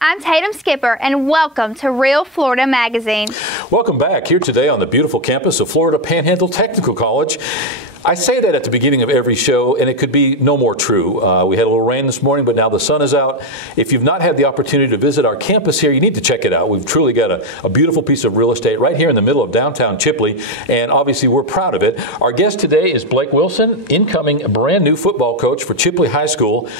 I'm Tatum Skipper, and welcome to Real Florida Magazine. Welcome back here today on the beautiful campus of Florida Panhandle Technical College. I say that at the beginning of every show, and it could be no more true. We had a little rain this morning, but now the sun is out. If you've not had the opportunity to visit our campus here, you need to check it out. We've truly got a beautiful piece of real estate right here in the middle of downtown Chipley, and obviously we're proud of it. Our guest today is Blake Wilson, incoming brand new football coach for Chipley High School.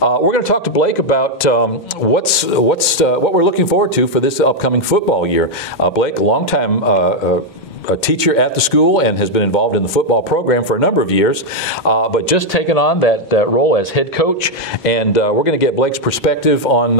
We're going to talk to Blake about what we're looking forward to for this upcoming football year. Blake, longtime a teacher at the school and has been involved in the football program for a number of years, but just taken on that role as head coach. And we're going to get Blake's perspective on,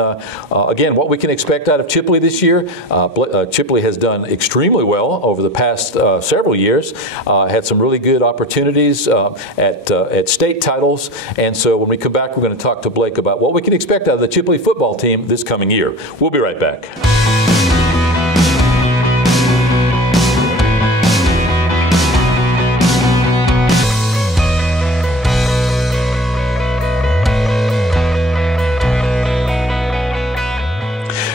again, what we can expect out of Chipley this year. Chipley has done extremely well over the past several years, had some really good opportunities at state titles. And so when we come back, we're going to talk to Blake about what we can expect out of the Chipley football team this coming year. We'll be right back.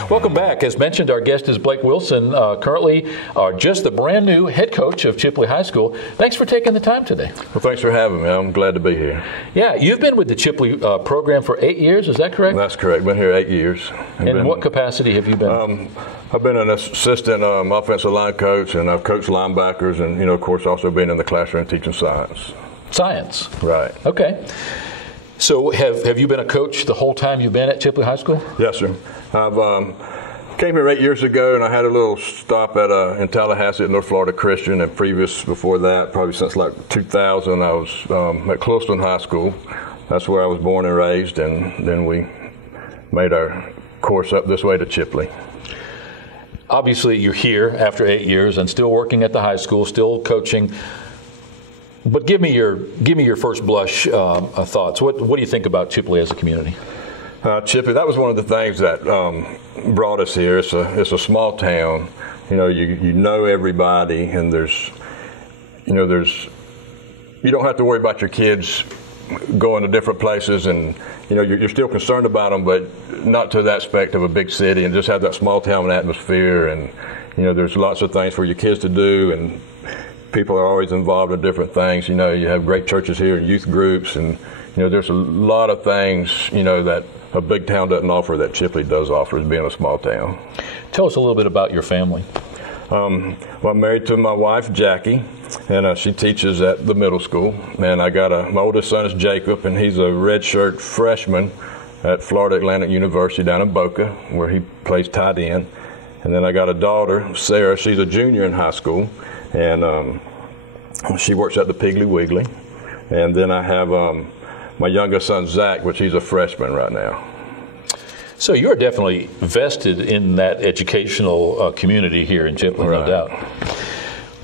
Welcome back. As mentioned, our guest is Blake Wilson, currently just the brand new head coach of Chipley High School. Thanks for taking the time today. Well, thanks for having me. I'm glad to be here. Yeah, you've been with the Chipley program for 8 years, is that correct? That's correct. Been here 8 years. And in what capacity have you been? I've been an assistant offensive line coach, and I've coached linebackers, and, of course, also been in the classroom teaching science. Science? Right. Okay. So have you been a coach the whole time you've been at Chipley High School? Yes, sir. I've came here 8 years ago, and I had a little stop in Tallahassee at North Florida Christian, and before that, probably since like 2000, I was at Closton High School. That's where I was born and raised, and then we made our course up this way to Chipley. Obviously, you're here after 8 years and still working at the high school, still coaching. But give me your first blush thoughts. What do you think about Chipley as a community? Chipley, that was one of the things that brought us here. It's a small town. You know everybody, and you don't have to worry about your kids going to different places, and you're still concerned about them, but not to the aspect of a big city, and just have that small town atmosphere. And there's lots of things for your kids to do, and people are always involved in different things. You have great churches here and youth groups, and there's a lot of things that a big town doesn't offer that Chipley does offer, as being a small town. Tell us a little bit about your family. Well, I'm married to my wife, Jackie, and she teaches at the middle school. And I got my oldest son is Jacob, and he's a redshirt freshman at Florida Atlantic University down in Boca, where he plays tight end. And then I got a daughter, Sarah. She's a junior in high school, and she works at the Piggly Wiggly. And then I have my youngest son, Zach, which he's a freshman right now. So you're definitely vested in that educational community here in Chipley, right. No doubt.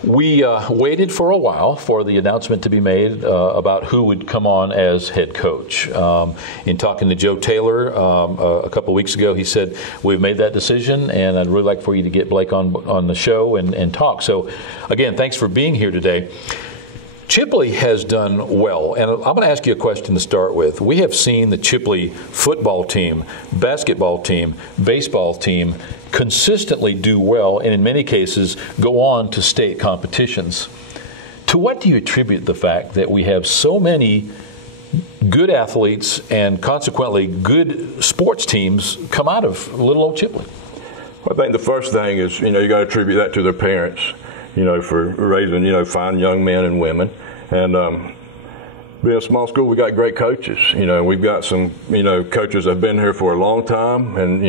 We waited for a while for the announcement to be made about who would come on as head coach. In talking to Joe Taylor a couple weeks ago, he said, we've made that decision, and I'd really like for you to get Blake on the show and talk. So, again, thanks for being here today. Chipley has done well, and I'm going to ask you a question to start with. We have seen the Chipley football team, basketball team, baseball team consistently do well, and in many cases go on to state competitions. To what do you attribute the fact that we have so many good athletes and consequently good sports teams come out of little old Chipley? Well, I think the first thing is, you got to attribute that to their parents. For raising, fine young men and women. And being a small school, we got great coaches. We've got some, coaches that have been here for a long time. And,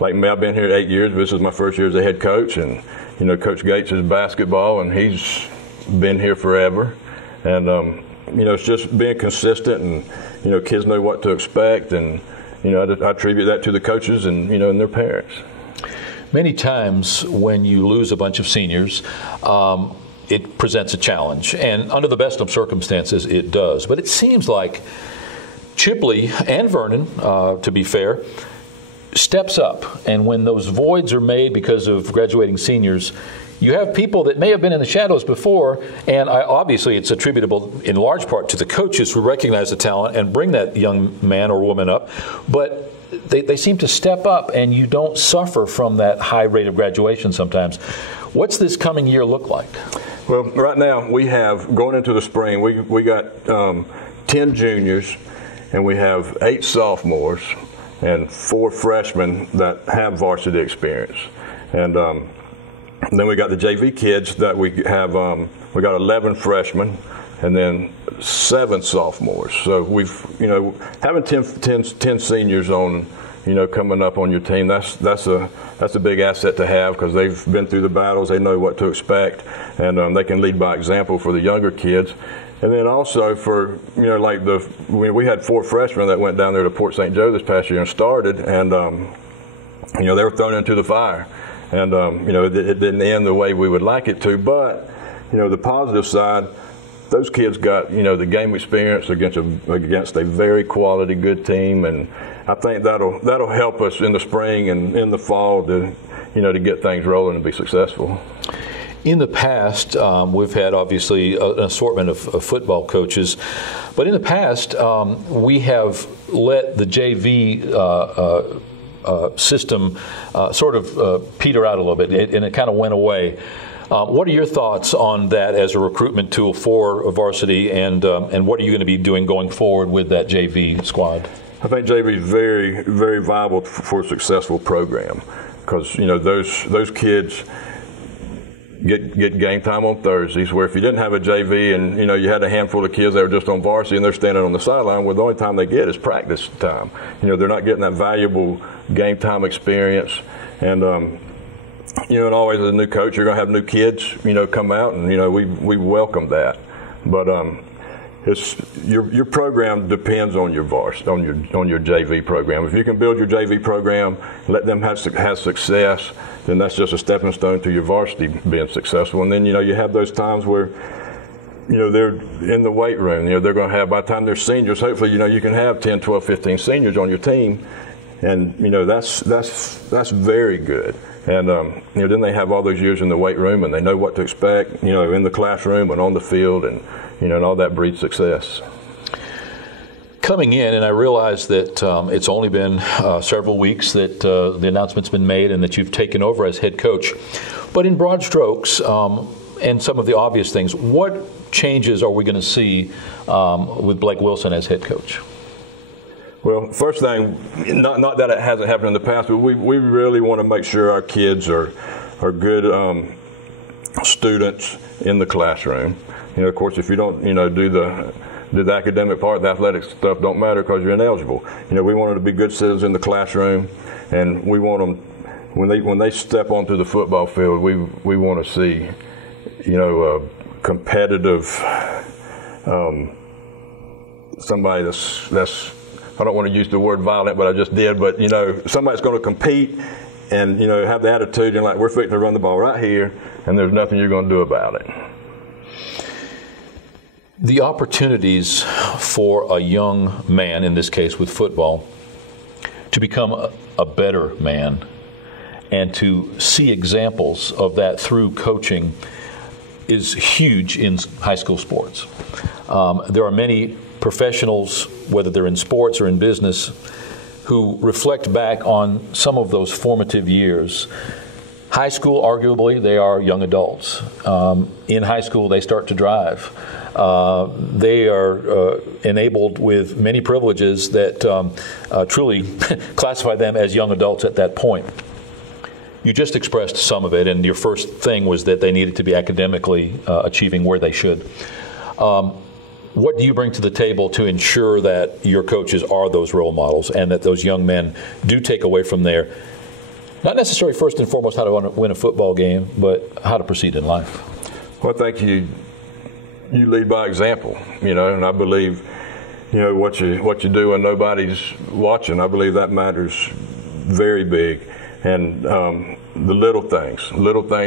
like me, I've been here 8 years. This is my first year as a head coach. And, Coach Gates is basketball, and he's been here forever. And, it's just being consistent, and, kids know what to expect. And, I attribute that to the coaches and, and their parents. Many times when you lose a bunch of seniors, it presents a challenge. And under the best of circumstances, it does. But it seems like Chipley and Vernon, to be fair, steps up. And when those voids are made because of graduating seniors, you have people that may have been in the shadows before, and obviously it's attributable in large part to the coaches who recognize the talent and bring that young man or woman up. But they seem to step up, and you don't suffer from that high rate of graduation sometimes. What's this coming year look like? Well, right now we have, going into the spring, we got 10 juniors, and we have 8 sophomores and 4 freshmen that have varsity experience. And then we got the JV kids that we have, we got 11 freshmen and then 7 sophomores. So we've, having 10 seniors on, coming up on your team, that's a big asset to have, because they've been through the battles, they know what to expect, and they can lead by example for the younger kids. And then also for, we had 4 freshmen that went down there to Port St. Joe this past year and started, and, they were thrown into the fire. And, it didn't end the way we would like it to, but, the positive side, those kids got, the game experience against a very quality, good team, and I think that'll help us in the spring and in the fall to, to get things rolling and be successful. In the past, we've had obviously an assortment of football coaches, but in the past, we have let the JV system sort of peter out a little bit, and it kind of went away. What are your thoughts on that as a recruitment tool for varsity, and what are you going to be doing going forward with that JV squad? I think JV is very, very viable for a successful program, because those kids get game time on Thursdays, where if you didn't have a JV and you had a handful of kids that were just on varsity and they're standing on the sideline, well, the only time they get is practice time. They're not getting that valuable game time experience, and and always as a new coach, you're going to have new kids come out, and we welcome that, but your program depends on your on your JV program. If you can build your JV program, let them have success, then that's just a stepping stone to your varsity being successful. And then you have those times where they're in the weight room. They're going to have, by the time they're seniors, hopefully you can have 10, 12, 15 seniors on your team, and that's very good. And then they have all those years in the weight room, and they know what to expect, in the classroom and on the field, and and all that breeds success. Coming in, and I realize that it's only been several weeks that the announcement's been made and that you've taken over as head coach. But in broad strokes, and some of the obvious things, what changes are we going to see with Blake Wilson as head coach? Well, first thing, not that it hasn't happened in the past, but we really want to make sure our kids are good students in the classroom. Of course, if you don't, do the academic part, the athletic stuff don't matter because you're ineligible. We want them to be good citizens in the classroom, and we want them, when they step onto the football field, we want to see, a competitive, somebody that's I don't want to use the word violent, but I just did. But somebody's going to compete and have the attitude and like, we're fixing to run the ball right here, and there's nothing you're going to do about it. The opportunities for a young man, in this case with football, to become a better man and to see examples of that through coaching is huge in high school sports. There are many professionals, whether they're in sports or in business, who reflect back on some of those formative years. High school, arguably, they are young adults. In high school, they start to drive. They are enabled with many privileges that truly classify them as young adults at that point. You just expressed some of it, and your first thing was that they needed to be academically achieving where they should. What do you bring to the table to ensure that your coaches are those role models and that those young men do take away from there, not necessarily first and foremost how to win a football game, but how to proceed in life? Well, I think you lead by example, and I believe, what you do when nobody's watching, I believe that matters very big. And the little things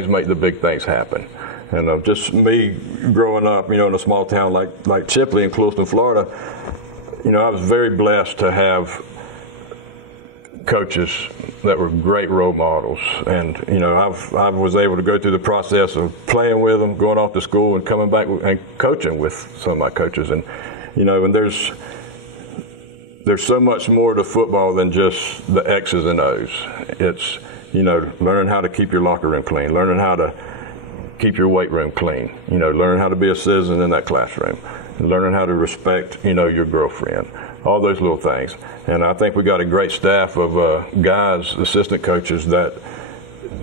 make the big things happen. And just me growing up, in a small town like Chipley in Clewiston, Florida, I was very blessed to have coaches that were great role models. And, I was able to go through the process of playing with them, going off to school, and coming back and coaching with some of my coaches. And, and there's there's so much more to football than just the X's and O's. It's, learning how to keep your locker room clean, learning how to keep your weight room clean, learning how to be a citizen in that classroom, learning how to respect, your girlfriend, all those little things. And I think we got a great staff of guys, assistant coaches, that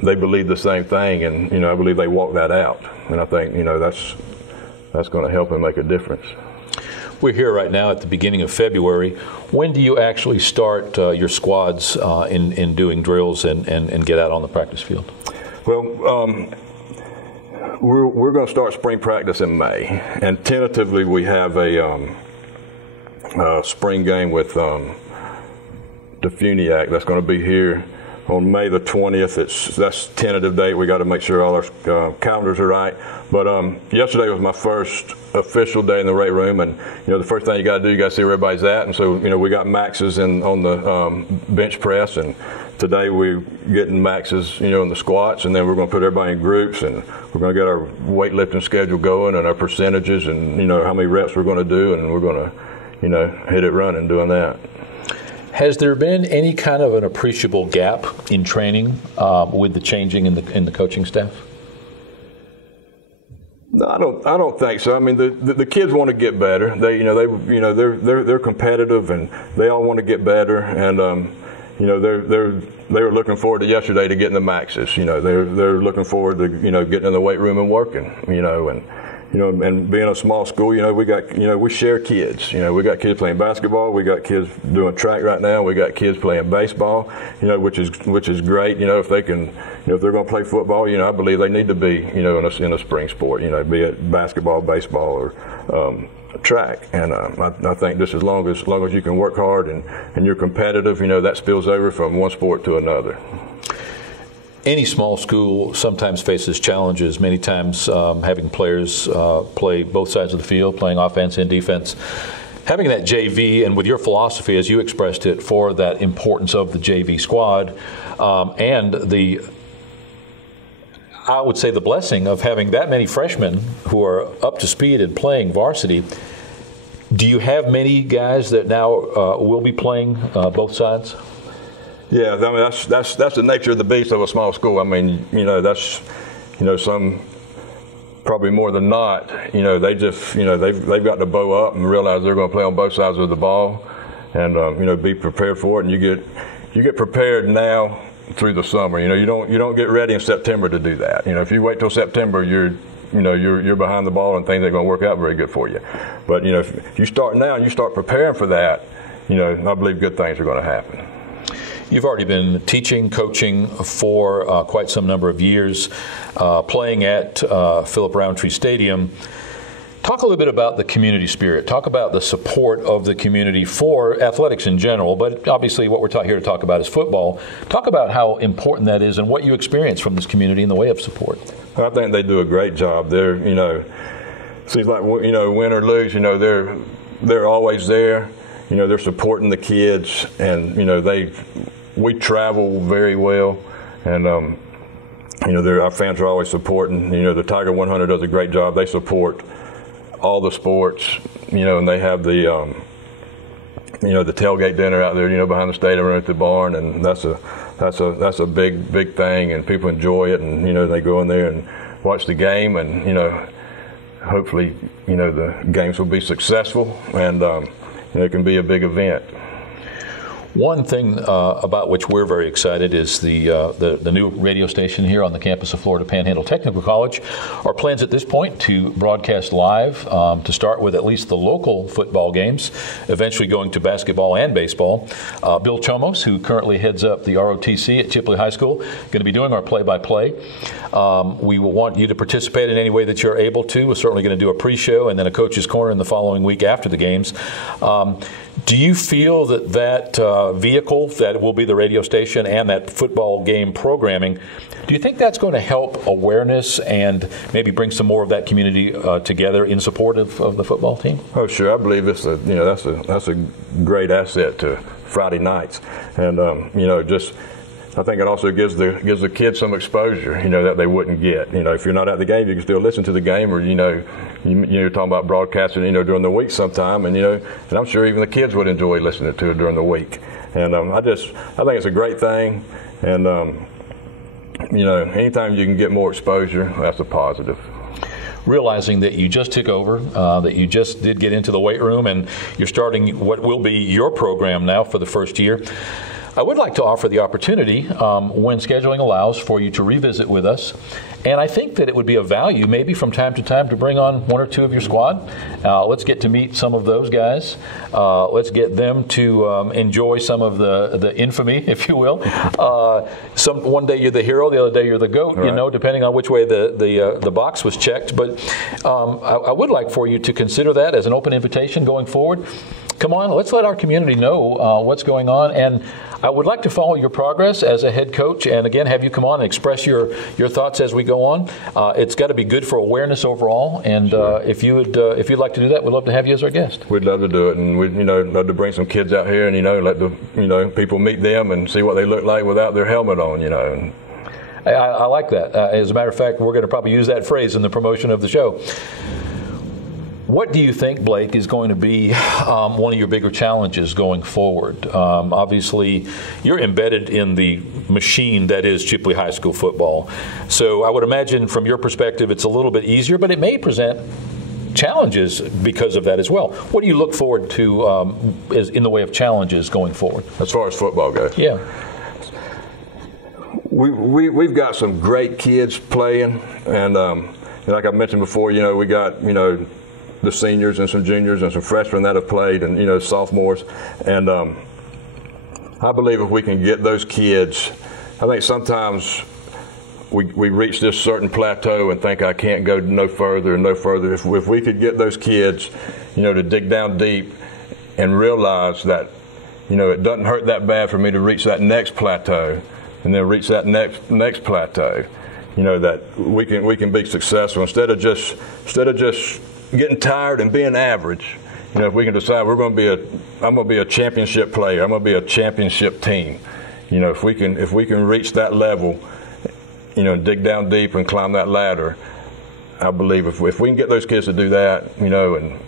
they believe the same thing, and, I believe they walk that out. And I think, that's going to help and make a difference. We're here right now at the beginning of February. When do you actually start your squads in doing drills and get out on the practice field? Well, we're going to start spring practice in May, and tentatively we have a spring game with the Funiac that's going to be here on May the 20th. That's tentative date. We got to make sure all our calendars are right. But yesterday was my first official day in the weight room, and the first thing you got to do, you got to see where everybody's at. And so we got maxes on the bench press, and today we're getting maxes in the squats, and then we're going to put everybody in groups, and we're going to get our weightlifting schedule going and our percentages, and how many reps we're going to do, and we're going to hit it running doing that. Has there been any kind of an appreciable gap in training with the changing in the coaching staff? No, I don't think so. I mean, the kids want to get better. They're competitive, and they all want to get better. And they were looking forward to yesterday to getting the maxes. They're looking forward to getting in the weight room and working. And being a small school, we share kids. We got kids playing basketball, we got kids doing track right now, we got kids playing baseball, which is great. If they can, if they're going to play football, I believe they need to be, in a spring sport, be it basketball, baseball, or track. And I think just as long as you can work hard and you're competitive, that spills over from one sport to another. Any small school sometimes faces challenges, many times having players play both sides of the field, playing offense and defense. Having that JV, and with your philosophy as you expressed it, for that importance of the JV squad, and I would say the blessing of having that many freshmen who are up to speed and playing varsity. Do you have many guys that now will be playing both sides? Yeah, I mean that's the nature of the beast of a small school. I mean, that's some probably more than not. They just they've got to bow up and realize they're going to play on both sides of the ball, and be prepared for it. And you get prepared now through the summer. You don't get ready in September to do that. If you wait till September, you're behind the ball and things ain't going to work out very good for you. But if you start now and you start preparing for that, I believe good things are going to happen. You've already been teaching, coaching for quite some number of years, playing at Philip Roundtree Stadium. Talk a little bit about the community spirit. Talk about the support of the community for athletics in general, but obviously what we're here to talk about is football. Talk about how important that is and what you experience from this community in the way of support. I think they do a great job. They're, seems like, win or lose, they're always there. They're supporting the kids, and we travel very well, and our fans are always supporting. The Tiger 100 does a great job. They support all the sports, and they have the the tailgate dinner out there, behind the stadium at the barn, and that's a big thing, and people enjoy it, and they go in there and watch the game, and hopefully the games will be successful, and it can be a big event. One thing about which we're very excited is the new radio station here on the campus of Florida Panhandle Technical College. Our plans at this point to broadcast live, to start with at least the local football games, eventually going to basketball and baseball. Bill Chomos, who currently heads up the ROTC at Chipley High School, going to be doing our play-by-play. We will want you to participate in any way that you're able to. We're certainly going to do a pre-show and then a coach's corner in the following week after the games. Do you feel that vehicle that will be the radio station and that football game programming, do you think that's going to help awareness and maybe bring some more of that community together in support of the football team? Oh, sure. I believe it's that's a great asset to Friday nights, and just I think it also gives the kids some exposure, that they wouldn't get. If you're not at the game, you can still listen to the game, or you're talking about broadcasting, during the week sometime, and I'm sure even the kids would enjoy listening to it during the week. And I think it's a great thing, and anytime you can get more exposure, that's a positive. Realizing that you just took over, that you just did get into the weight room, and you're starting what will be your program now for the first year, I would like to offer the opportunity, when scheduling allows, for you to revisit with us. And I think that it would be of value maybe from time to time to bring on one or two of your squad. Let's get to meet some of those guys. Let's get them to enjoy some of the infamy, if you will. One day you're the hero, the other day you're the GOAT, right. Depending on which way the box was checked. But I would like for you to consider that as an open invitation going forward. Come on, let's let our community know what's going on. And I would like to follow your progress as a head coach, and again, have you come on and express your thoughts as we go on. It's got to be good for awareness overall, and sure. If you'd like to do that, we'd love to have you as our guest. We'd love to do it, and we'd love to bring some kids out here and let the people meet them and see what they look like without their helmet on. I like that. As a matter of fact, we're going to probably use that phrase in the promotion of the show. What do you think, Blake, is going to be one of your bigger challenges going forward? Obviously, you're embedded in the machine that is Chipley High School football. So I would imagine from your perspective it's a little bit easier, but it may present challenges because of that as well. What do you look forward to in the way of challenges going forward? As far as football goes? Yeah. We've got some great kids playing, and like I mentioned before, we got, the seniors and some juniors and some freshmen that have played, and sophomores, and I believe if we can get those kids, I think sometimes we reach this certain plateau and think I can't go no further and no further. If we could get those kids, to dig down deep and realize that, it doesn't hurt that bad for me to reach that next plateau and then reach that next plateau, that we can be successful instead of just getting tired and being average. If we can decide I'm going to be a championship player, I'm going to be a championship team. If we can reach that level, dig down deep and climb that ladder, I believe if we can get those kids to do that, and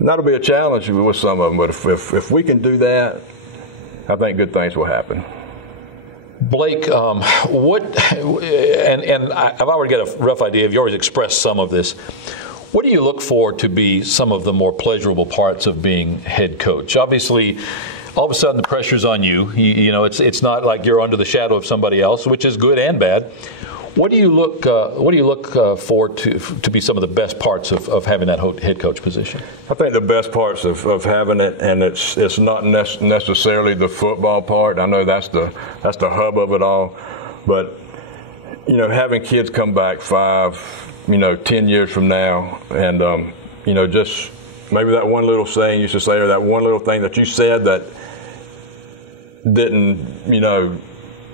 that'll be a challenge with some of them. But if we can do that, I think good things will happen. Blake, I've already got a rough idea. You've always expressed some of this. What do you look for to be some of the more pleasurable parts of being head coach? Obviously, all of a sudden the pressure's on you. It's not like you're under the shadow of somebody else, which is good and bad. What do you look for to be some of the best parts of having that head coach position? I think the best parts of having it, and it's not necessarily the football part. I know that's the hub of it all, but having kids come back 10 years from now, and just maybe that one little saying you should say, or that one little thing that you said that didn't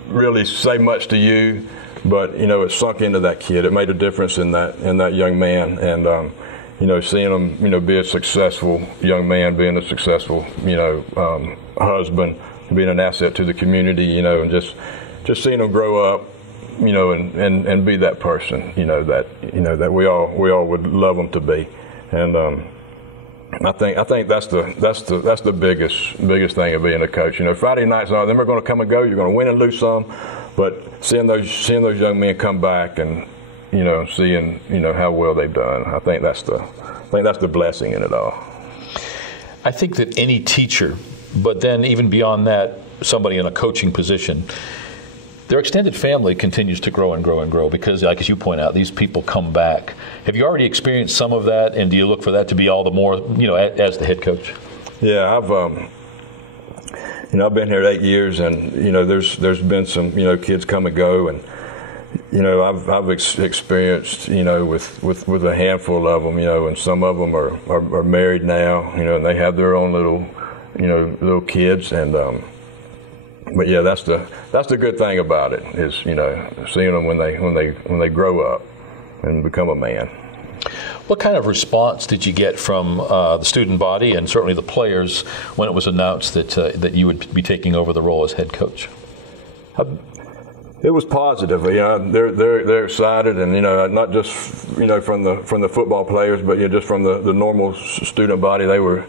really say much to you, but it sunk into that kid. It made a difference in that young man, and seeing him be a successful young man, being a successful husband, being an asset to the community, and just seeing him grow up, and be that person, that we all would love them to be, and I think that's the biggest thing of being a coach. Friday nights, them are going to come and go. You're going to win and lose some, but seeing those young men come back and seeing how well they've done, I think that's the blessing in it all. I think that any teacher, but then even beyond that, somebody in a coaching position, their extended family continues to grow and grow and grow because, like as you point out, these people come back. Have you already experienced some of that, and do you look for that to be all the more, as the head coach? Yeah, I've been here 8 years, and there's been some kids come and go, and I've experienced with a handful of them, and some of them are married now, and they have their own little kids, and but yeah, that's the good thing about it is seeing them when they grow up and become a man. What kind of response did you get from the student body and certainly the players when it was announced that you would be taking over the role as head coach? It was positive. They're excited, and not just from the football players, but just from the normal student body. They were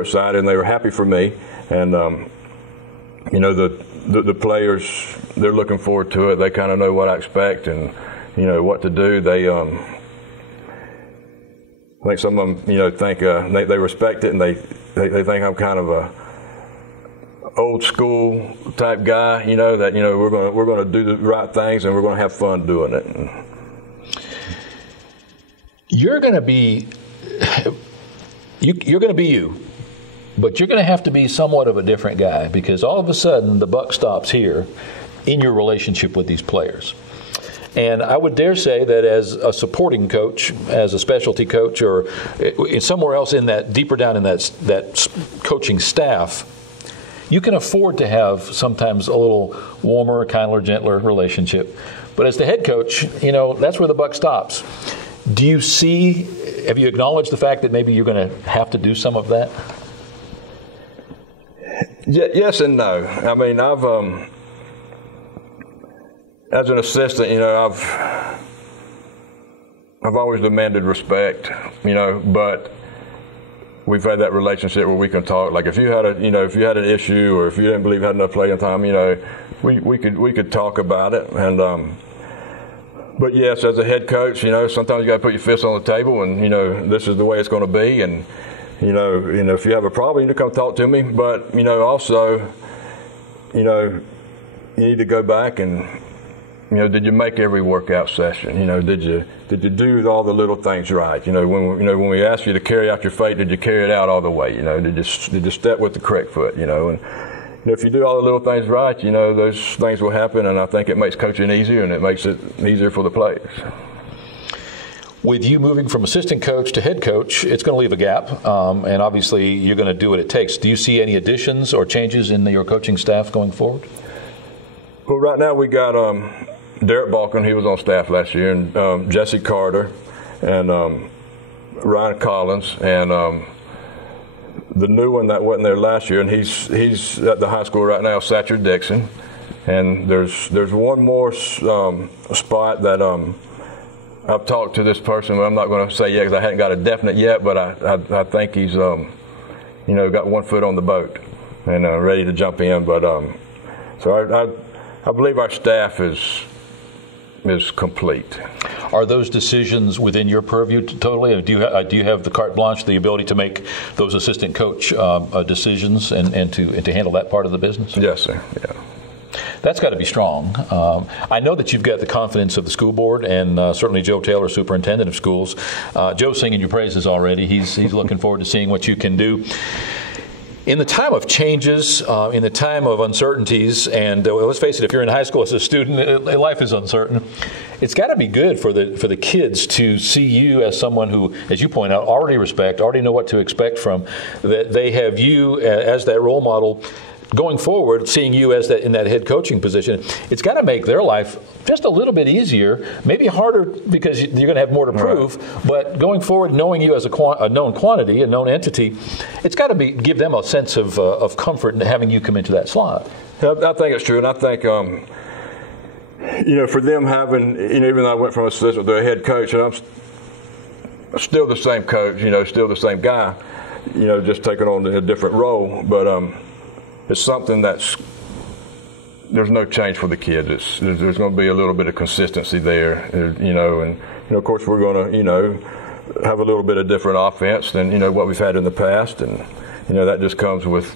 excited, and they were happy for me. And the players, they're looking forward to it. They kind of know what I expect and what to do. They I think some of them think they respect it, and they think I'm kind of a old school type guy, that we're going to do the right things and we're going to have fun doing it. You're going to be you're going to be you, but you're going to have to be somewhat of a different guy, because all of a sudden the buck stops here in your relationship with these players. And I would dare say that as a supporting coach, as a specialty coach, or somewhere else in that, deeper down in that coaching staff, you can afford to have sometimes a little warmer, kinder, gentler relationship. But as the head coach, that's where the buck stops. Have you acknowledged the fact that maybe you're going to have to do some of that? Yes and no. I mean, I've as an assistant, I've always demanded respect, but we've had that relationship where we can talk. Like if you had if you had an issue, or if you didn't believe you had enough playing time, we could talk about it. And but yes, as a head coach, sometimes you got to put your fist on the table, and this is the way it's going to be. And if you have a problem, you come talk to me. But also, you need to go back and did you make every workout session? Did you do all the little things right? When we asked you to carry out your faith, did you carry it out all the way? Did you step with the correct foot? And if you do all the little things right, those things will happen. And I think it makes coaching easier, and it makes it easier for the players. With you moving from assistant coach to head coach, it's going to leave a gap, and obviously you're going to do what it takes. Do you see any additions or changes in your coaching staff going forward? Well, right now we got Derek Balkin, he was on staff last year, and Jesse Carter, and Ryan Collins, and the new one that wasn't there last year, and he's at the high school right now, Satcher Dixon. And there's one more spot that I've talked to this person, but I'm not going to say yet because I hadn't got a definite yet, but I think he's got one foot on the boat and ready to jump in. But so I believe our staff is complete. Are those decisions within your purview totally? Do you have the carte blanche, the ability to make those assistant coach decisions and to handle that part of the business? Yes, sir. Yeah. That's got to be strong. I know that you've got the confidence of the school board, and certainly Joe Taylor, superintendent of schools. Joe's singing your praises already. He's looking forward to seeing what you can do. In the time of changes, in the time of uncertainties, and let's face it, if you're in high school as a student, life is uncertain. It's got to be good for the kids to see you as someone who, as you point out, already know what to expect from. That they have you as that role model. Going forward, seeing you as in that head coaching position, it's got to make their life just a little bit easier, maybe harder because you're going to have more to prove, right. But going forward, knowing you as a known quantity, a known entity, it's got to give them a sense of comfort in having you come into that slot. I think it's true, and I think, for them having, even though I went from assistant to a head coach, and I'm still the same coach, still the same guy, just taking on a different role, but it's something there's no change for the kids. There's going to be a little bit of consistency there, and of course we're going to, have a little bit of different offense than, what we've had in the past, and, that just comes with,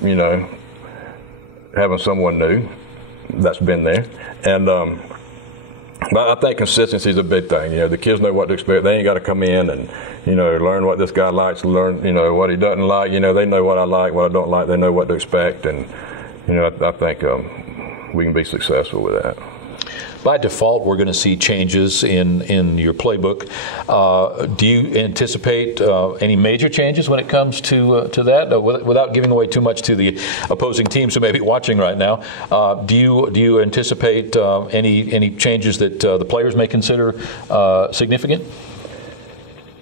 having someone new that's been there. And, but I think consistency is a big thing. The kids know what to expect. They ain't got to come in and, learn what this guy likes, learn, what he doesn't like. They know what I like, what I don't like. They know what to expect. And, I think we can be successful with that. By default, we're going to see changes in your playbook. Do you anticipate any major changes when it comes to that? Without giving away too much to the opposing teams who may be watching right now, do you anticipate any changes that the players may consider significant?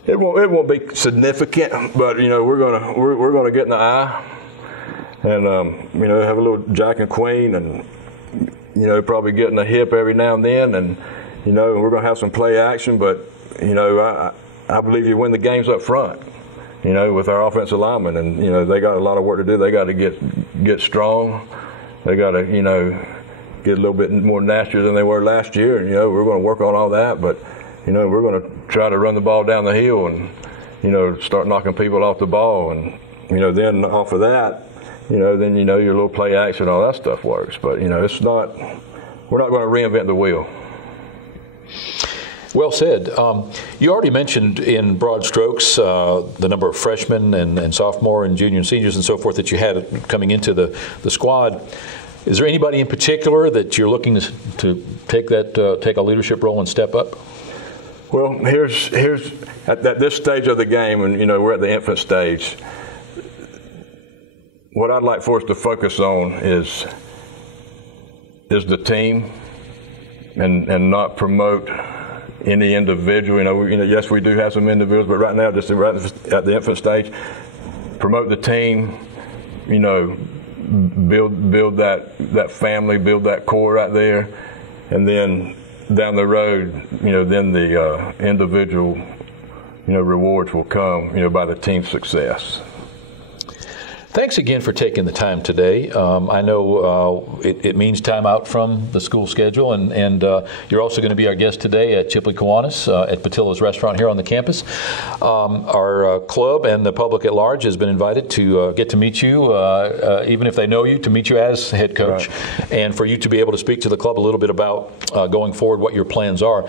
It won't be significant, but we're gonna get in the eye and have a little Jack and Queen and probably getting a hip every now and then, and we're going to have some play action, but I believe you win the games up front, with our offensive linemen, and they got a lot of work to do. They got to get strong. They got to get a little bit more nastier than they were last year. And, we're going to work on all that, but we're going to try to run the ball down the hill and start knocking people off the ball, and then off of that, then your little play action, all that stuff works. But it's not. We're not going to reinvent the wheel. Well said. You already mentioned in broad strokes the number of freshmen and sophomore and junior and seniors and so forth that you had coming into the squad. Is there anybody in particular that you're looking to take a leadership role and step up? Well, here's at this stage of the game, and we're at the infant stage. What I'd like for us to focus on is the team, and not promote any individual. Yes, we do have some individuals, but right now, just right at the infant stage, promote the team. Build that family, build that core right there, and then down the road, then the individual, rewards will come, by the team's success. Thanks again for taking the time today. I know it means time out from the school schedule, and you're also going to be our guest today at Chipley Kiwanis at Patilla's Restaurant here on the campus. Our club and the public at large has been invited to get to meet you, even if they know you, to meet you as head coach, right, and for you to be able to speak to the club a little bit about going forward, what your plans are.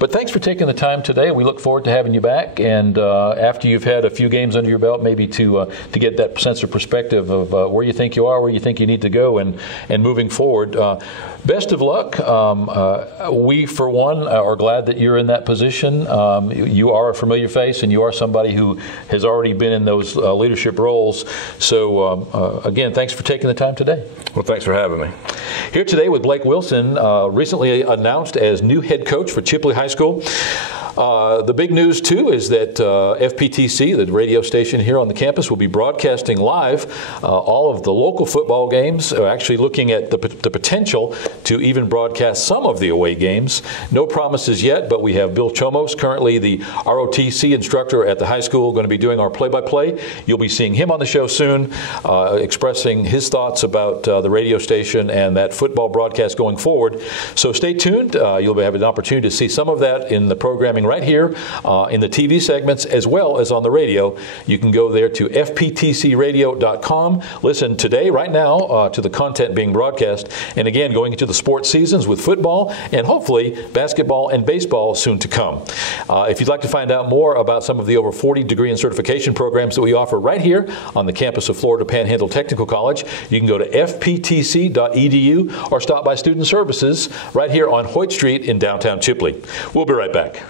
But thanks for taking the time today. We look forward to having you back, and after you've had a few games under your belt, maybe to get that sense of perspective of where you think you are, where you think you need to go, and moving forward. Best of luck. We, for one, are glad that you're in that position. You are a familiar face, and you are somebody who has already been in those leadership roles. So, again, thanks for taking the time today. Well, thanks for having me. Here today with Blake Wilson, recently announced as new head coach for Chipley High School. The big news, too, is that FPTC, the radio station here on the campus, will be broadcasting live all of the local football games, actually looking at the potential to even broadcast some of the away games. No promises yet, but we have Bill Chomos, currently the ROTC instructor at the high school, going to be doing our play-by-play. You'll be seeing him on the show soon, expressing his thoughts about the radio station and that football broadcast going forward. So stay tuned. You'll have an opportunity to see some of that in the programming right here in the TV segments as well as on the radio. You can go there to fptcradio.com. Listen today, right now, to the content being broadcast. And again, going into the sports seasons with football and hopefully basketball and baseball soon to come. If you'd like to find out more about some of the over 40 degree and certification programs that we offer right here on the campus of Florida Panhandle Technical College, you can go to fptc.edu or stop by Student Services right here on Hoyt Street in downtown Chipley. We'll be right back.